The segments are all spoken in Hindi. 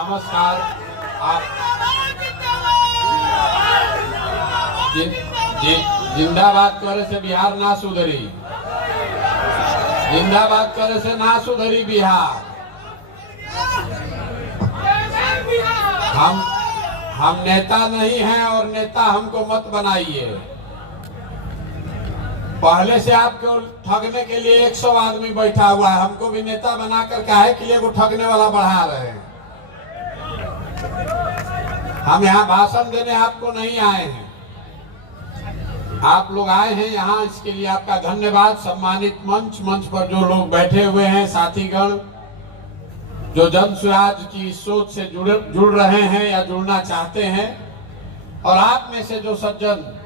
नमस्कार। आप जिंदाबाद करे से बिहार ना सुधरी, जिंदाबाद करे से ना सुधरी बिहार। हम नेता नहीं हैं और नेता हमको मत बनाइए। पहले से आपको ठगने के लिए 100 आदमी बैठा हुआ है, हमको भी नेता बनाकर काहे के लिए वो ठगने वाला बढ़ा रहे हैं। हम यहाँ भाषण देने आपको नहीं आए हैं, आप लोग आए हैं यहाँ, इसके लिए आपका धन्यवाद। सम्मानित मंच पर जो लोग बैठे हुए हैं, साथीगण जो जन स्वराज की सोच से जुड़ रहे हैं या जुड़ना चाहते हैं, और आप में से जो सज्जन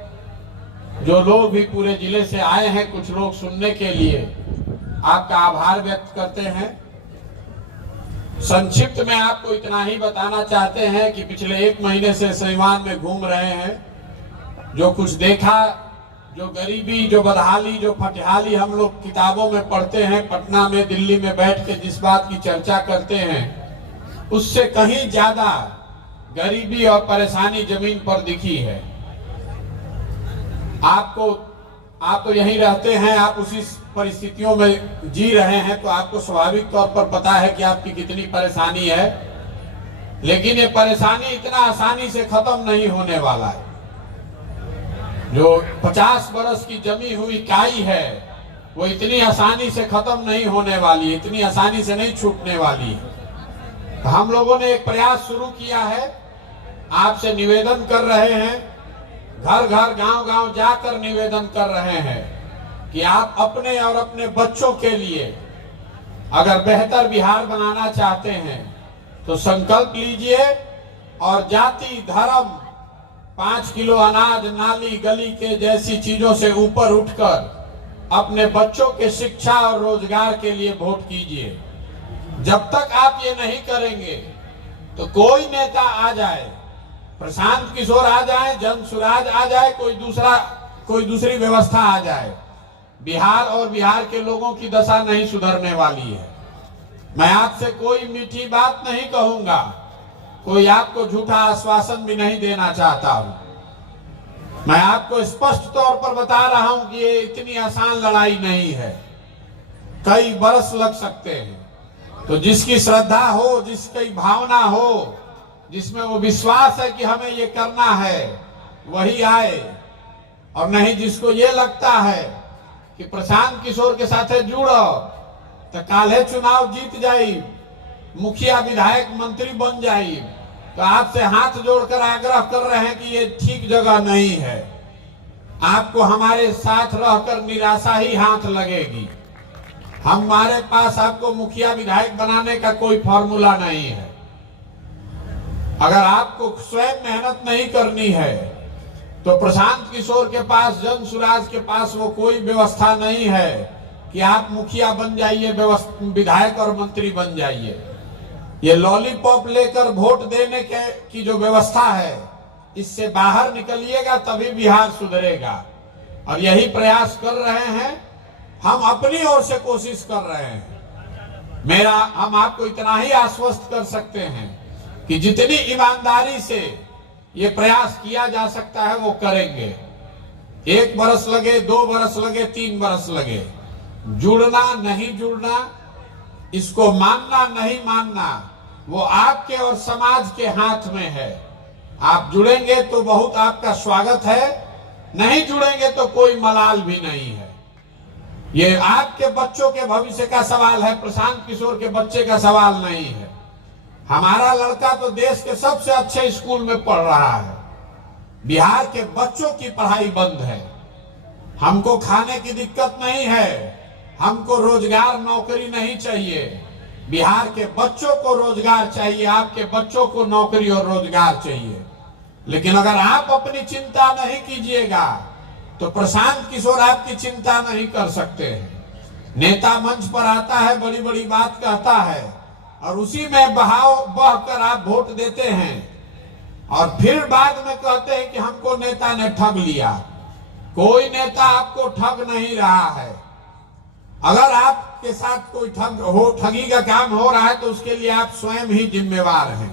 जो लोग भी पूरे जिले से आए हैं कुछ लोग सुनने के लिए, आपका आभार व्यक्त करते हैं। संक्षिप्त में आपको इतना ही बताना चाहते हैं कि पिछले 1 महीने से सीवान में घूम रहे हैं, जो कुछ देखा, जो गरीबी, जो बदहाली, जो फटहाली हम लोग किताबों में पढ़ते हैं, पटना में, दिल्ली में बैठ के जिस बात की चर्चा करते हैं, उससे कहीं ज्यादा गरीबी और परेशानी जमीन पर दिखी है। आप तो यहीं रहते हैं, आप उसी परिस्थितियों में जी रहे हैं, तो आपको स्वाभाविक तौर पर पता है कि आपकी कितनी परेशानी है। लेकिन ये परेशानी इतना आसानी से खत्म नहीं होने वाला है। जो 50 बरस की जमी हुई काई है, वो इतनी आसानी से खत्म नहीं होने वाली, इतनी आसानी से नहीं छूटने वाली है। तो हम लोगों ने एक प्रयास शुरू किया है, आपसे निवेदन कर रहे हैं, घर घर गांव जाकर निवेदन कर रहे हैं कि आप अपने और अपने बच्चों के लिए अगर बेहतर बिहार बनाना चाहते हैं तो संकल्प लीजिए और जाति, धर्म, 5 किलो अनाज, नाली गली के जैसी चीजों से ऊपर उठकर अपने बच्चों के शिक्षा और रोजगार के लिए वोट कीजिए। जब तक आप ये नहीं करेंगे तो कोई नेता आ जाए, प्रशांत किशोर आ जाए, जन स्वराज आ जाए, कोई दूसरी व्यवस्था आ जाए, बिहार और बिहार के लोगों की दशा नहीं सुधरने वाली है। मैं आपसे कोई मीठी बात नहीं कहूंगा, कोई आपको झूठा आश्वासन भी नहीं देना चाहता हूं। मैं आपको स्पष्ट तौर पर बता रहा हूं कि ये इतनी आसान लड़ाई नहीं है, कई बरस लग सकते हैं। तो जिसकी श्रद्धा हो, जिसकी भावना हो, जिसमें वो विश्वास है कि हमें ये करना है, वही आए। और नहीं जिसको ये लगता है कि प्रशांत किशोर के साथ जुड़ो तो काले चुनाव जीत जाई, मुखिया, विधायक, मंत्री बन जाई, तो आपसे हाथ जोड़कर आग्रह कर रहे हैं कि ये ठीक जगह नहीं है। आपको हमारे साथ रहकर निराशा ही हाथ लगेगी। हमारे पास आपको मुखिया, विधायक बनाने का कोई फॉर्मूला नहीं है। अगर आपको स्वयं मेहनत नहीं करनी है तो प्रशांत किशोर के पास, जन स्वराज के पास वो कोई व्यवस्था नहीं है कि आप मुखिया बन जाइए, विधायक और मंत्री बन जाइए। ये लॉलीपॉप लेकर वोट देने की जो व्यवस्था है, इससे बाहर निकलिएगा तभी बिहार सुधरेगा। और यही प्रयास कर रहे हैं, हम अपनी ओर से कोशिश कर रहे हैं। हम आपको इतना ही आश्वस्त कर सकते हैं कि जितनी ईमानदारी से ये प्रयास किया जा सकता है वो करेंगे। 1 बरस लगे, 2 बरस लगे, 3 बरस लगे, जुड़ना नहीं जुड़ना, इसको मानना नहीं मानना, वो आपके और समाज के हाथ में है। आप जुड़ेंगे तो बहुत आपका स्वागत है, नहीं जुड़ेंगे तो कोई मलाल भी नहीं है। ये आपके बच्चों के भविष्य का सवाल है, प्रशांत किशोर के बच्चे का सवाल नहीं है। हमारा लड़का तो देश के सबसे अच्छे स्कूल में पढ़ रहा है, बिहार के बच्चों की पढ़ाई बंद है। हमको खाने की दिक्कत नहीं है, हमको रोजगार, नौकरी नहीं चाहिए, बिहार के बच्चों को रोजगार चाहिए, आपके बच्चों को नौकरी और रोजगार चाहिए। लेकिन अगर आप अपनी चिंता नहीं कीजिएगा तो प्रशांत किशोर आपकी चिंता नहीं कर सकते हैं। नेता मंच पर आता है, बड़ी बड़ी बात कहता है और उसी में बहकर आप वोट देते हैं और फिर बाद में कहते हैं कि हमको नेता ने ठग लिया। कोई नेता आपको ठग नहीं रहा है। अगर आपके साथ कोई ठगी का काम हो रहा है तो उसके लिए आप स्वयं ही जिम्मेवार हैं।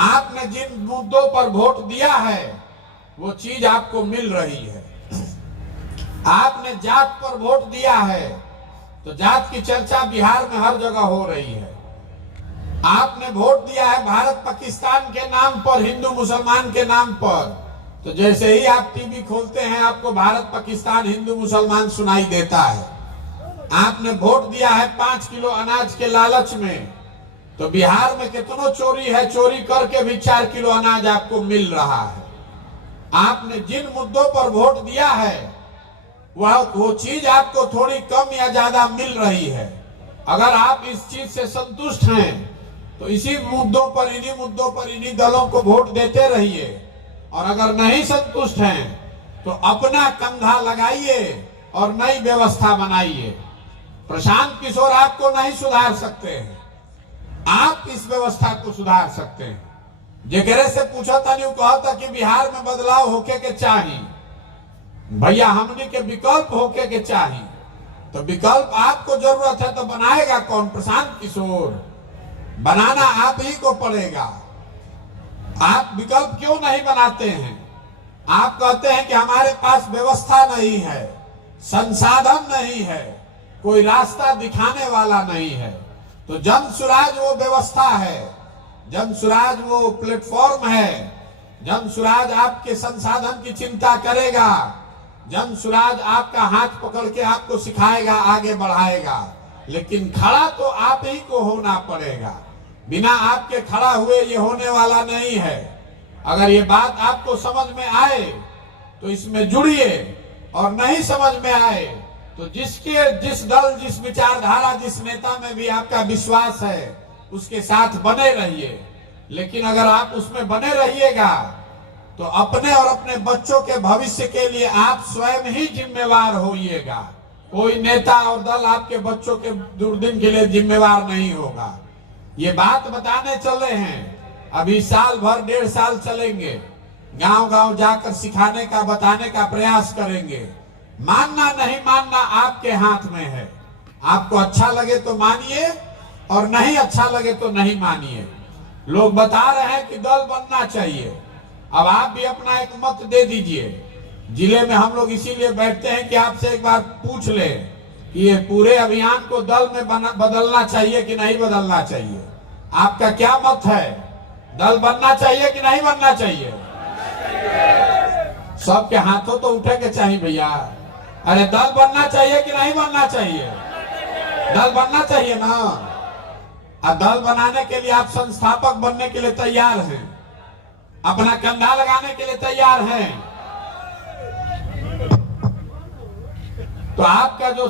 आपने जिन मुद्दों पर वोट दिया है वो चीज आपको मिल रही है। आपने जात पर वोट दिया है तो जात की चर्चा बिहार में हर जगह हो रही है। आपने वोट दिया है भारत पाकिस्तान के नाम पर, हिंदू मुसलमान के नाम पर, तो जैसे ही आप टीवी खोलते हैं आपको भारत पाकिस्तान हिंदू मुसलमान सुनाई देता है। आपने वोट दिया है 5 किलो अनाज के लालच में, तो बिहार में कितनों चोरी है, चोरी करके भी 4 किलो अनाज आपको मिल रहा है। आपने जिन मुद्दों पर वोट दिया है वो चीज आपको थोड़ी कम या ज्यादा मिल रही है। अगर आप इस चीज से संतुष्ट हैं तो इसी मुद्दों पर, इन्हीं मुद्दों पर, इन्हीं दलों को वोट देते रहिए। और अगर नहीं संतुष्ट हैं तो अपना कंधा लगाइए और नई व्यवस्था बनाइए। प्रशांत किशोर आपको नहीं सुधार सकते हैं, आप इस व्यवस्था को सुधार सकते हैं। जेकरे से पूछा था नहीं, कहता कि बिहार में बदलाव होके के चाहिए। भैया हमने के विकल्प होके के चाहिए, तो विकल्प आपको जरूरत है तो बनाएगा कौन? प्रशांत किशोर। बनाना आप ही को पड़ेगा। आप विकल्प क्यों नहीं बनाते हैं? आप कहते हैं कि हमारे पास व्यवस्था नहीं है, संसाधन नहीं है, कोई रास्ता दिखाने वाला नहीं है। तो जन सुराज वो व्यवस्था है, जन सुराज वो प्लेटफॉर्म है। जन सुराज आपके संसाधन की चिंता करेगा। जन सुराज आपका हाथ पकड़ के आपको सिखाएगा, आगे बढ़ाएगा। लेकिन खड़ा तो आप ही को होना पड़ेगा। बिना आपके खड़ा हुए ये होने वाला नहीं है। अगर ये बात आपको समझ में आए तो इसमें जुड़िए, और नहीं समझ में आए तो जिस दल, जिस विचारधारा, जिस नेता में भी आपका विश्वास है उसके साथ बने रहिए। लेकिन अगर आप उसमें बने रहिएगा तो अपने और अपने बच्चों के भविष्य के लिए आप स्वयं ही जिम्मेवार होइएगा। कोई नेता और दल आपके बच्चों के दुर्दिन के लिए जिम्मेवार नहीं होगा। ये बात बताने चले हैं, अभी साल भर, 1.5 साल चलेंगे, गांव गांव जाकर सिखाने का, बताने का प्रयास करेंगे। मानना नहीं मानना आपके हाथ में है। आपको अच्छा लगे तो मानिए और नहीं अच्छा लगे तो नहीं मानिए। लोग बता रहे हैं कि दल बनना चाहिए, अब आप भी अपना एक मत दे दीजिए। जिले में हम लोग इसीलिए बैठते हैं कि आपसे एक बार पूछ ले कि ये पूरे अभियान को दल में बदलना चाहिए कि नहीं बदलना चाहिए। आपका क्या मत है? दल बनना चाहिए कि नहीं बनना चाहिए? सबके हाथों तो उठे के चाहिए भैया। अरे दल बनना चाहिए कि नहीं बनना चाहिए? दल बनना चाहिए ना। अब दल बनाने के लिए आप संस्थापक बनने के लिए तैयार हैं, अपना कंधा लगाने के लिए तैयार हैं। तो आपका जो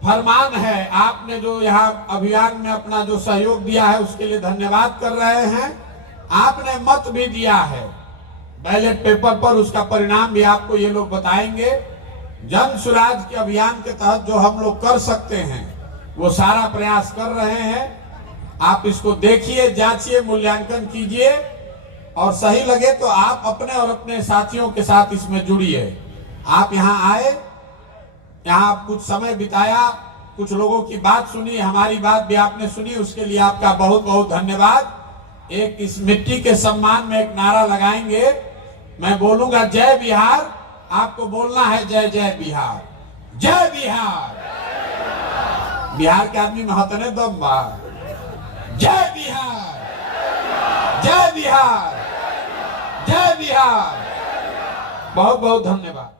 फरमान है, आपने जो यहाँ अभियान में अपना जो सहयोग दिया है उसके लिए धन्यवाद कर रहे हैं। आपने मत भी दिया है बैलेट पेपर पर, उसका परिणाम भी आपको ये लोग बताएंगे। जन सुराज के अभियान के तहत जो हम लोग कर सकते हैं वो सारा प्रयास कर रहे हैं। आप इसको देखिए, जांचिए, मूल्यांकन कीजिए, और सही लगे तो आप अपने और अपने साथियों के साथ इसमें जुड़िए। आप यहाँ आए, यहाँ कुछ समय बिताया, कुछ लोगों की बात सुनी, हमारी बात भी आपने सुनी, उसके लिए आपका बहुत बहुत धन्यवाद। एक इस मिट्टी के सम्मान में एक नारा लगाएंगे। मैं बोलूंगा जय बिहार, आपको बोलना है जय जय बिहार, जय बिहार। बिहार के आदमी में हतने दम बा। जय बिहार, जय बिहार, जय बिहार। बहुत बहुत धन्यवाद।